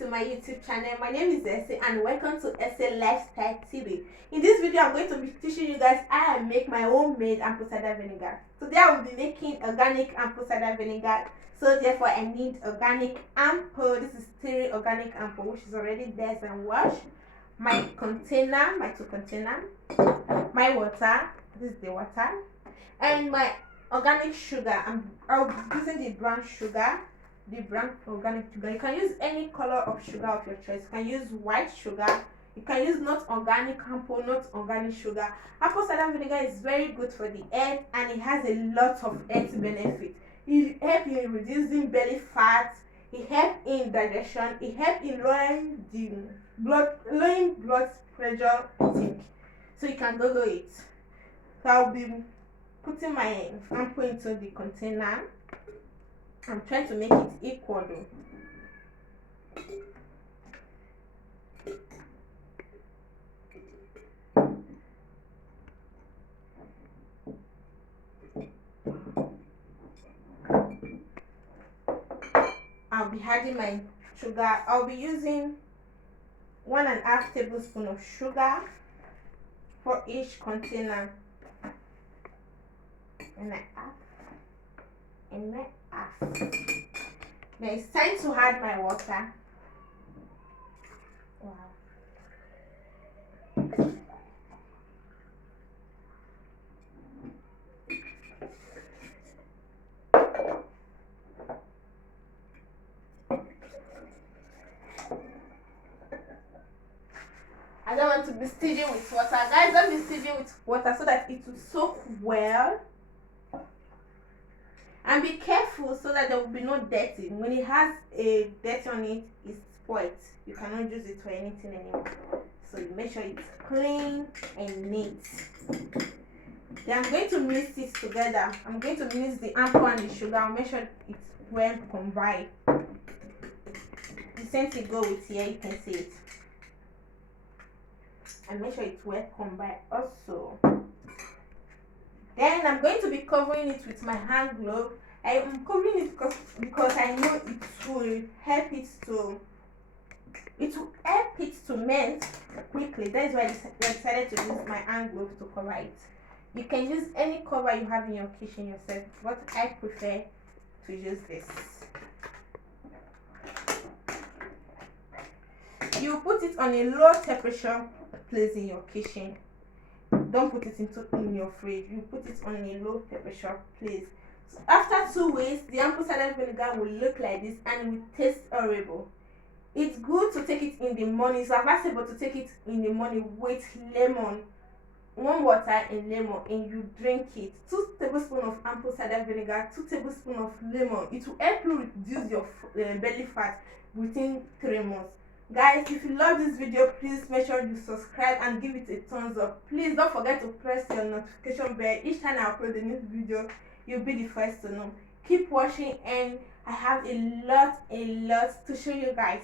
to my YouTube channel. My name is Essie and welcome to Essie Lifestyle TV. In this video, I'm going to be teaching you guys how I make my homemade apple cider vinegar. Today, I will be making organic apple cider vinegar. So therefore, I need organic apple. This is 3 organic apple, which is already there and washed. My container, my 2 container, my water. This is the water, and my organic sugar. I'll be using the brown sugar. The brown organic sugar. You can use any color of sugar of your choice. You can use white sugar. You can use not organic apple, not organic sugar. Apple cider vinegar is very good for the health and it has a lot of health benefits. It helps in reducing belly fat. It helps in digestion. It helps in lowering blood pressure. So you can go it. So I'll be putting my apple into the container. I'm trying to make it equal though. I'll be adding my sugar. I'll be using 1.5 tablespoons of sugar for each container. And I add. Now it's time to add my water. Wow. I don't want to be stingy with water. Guys, don't be stingy with water so that it will soak well. And be careful so that there will be no dirty. When it has a dirt on it, it's spoiled. You cannot use it for anything anymore. So you make sure it's clean and neat. Then I'm going to mix it together. I'm going to mix the apple and the sugar. I'll make sure it's well combined. The same thing go with here, you can see it. And make sure it's well combined also. Then I'm going to be covering it with my hand glove. I am covering it because I know it will help it to melt quickly. That is why I decided to use my hand glove to cover it. You can use any cover you have in your kitchen yourself, but I prefer to use this. You put it on a low temperature place in your kitchen. Don't put it in your fridge. You put it on a low temperature place. So after 2 weeks, the apple cider vinegar will look like this and it will taste horrible. It's good to take it in the morning. So advisable to take it in the morning with lemon, warm water and lemon, and you drink it. 2 tablespoons of apple cider vinegar, 2 tablespoons of lemon. It will help you reduce your belly fat within 3 months. Guys, if you love this video, please make sure you subscribe and give it a thumbs up. Please don't forget to press your notification bell. Each time I upload a new video, you'll be the first to know. Keep watching and I have a lot to show you guys.